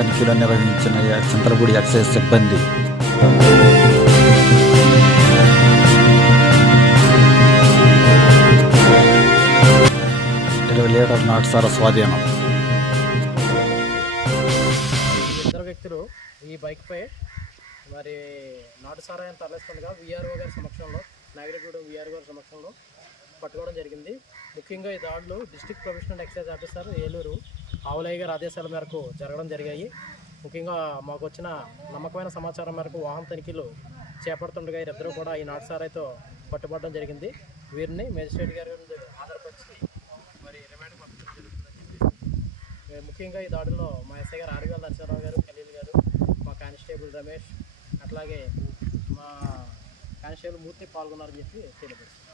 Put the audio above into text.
తనిఖీలు నిర్వహించిన చింతలపూడి ఎక్సైజ్ సిబ్బంది. లీటర్ నాటుసారా స్వాధీనం. ఇద్దరు వ్యక్తులు ఈ బైక్పై మరి నాటుసారాన్ని తరలిస్తుండగా విఆర్ఓ గారి సమక్షంలో, నాగిరెడ్డి విఆర్ఓ గారి సమక్షంలో పట్టుకోవడం జరిగింది. ముఖ్యంగా ఈ దాడులు district professional excise officer Eluru Avulayya గారి ఆదేశాల మేరకు జరగడం జరిగాయి. ముఖ్యంగా మాకు వచ్చిన నమ్మకమైన సమాచారం మేరకు వాహన తనిఖీలు చేపడుతుండగా వీరిద్దరూ కూడా ఈ నాటుసారాయితో పట్టుబడడం జరిగింది. వీరిని మేజిస్ట్రేట్ గారి ఆధారపరిచి మరి రిమాండ్ పంపించడం జరుగుతుందని చెప్పి, ముఖ్యంగా ఈ దాడుల్లో మా ఎస్ఐ గారు ఆర్వీఎల్ నరసింహరావు గారు, ఖలీల్ గారు, మా కానిస్టేబుల్ రమేష్, అట్లాగే మా కానిస్టేబుల్ మూర్తి పాల్గొన్నారని చెప్పి తెలియజేస్తారు.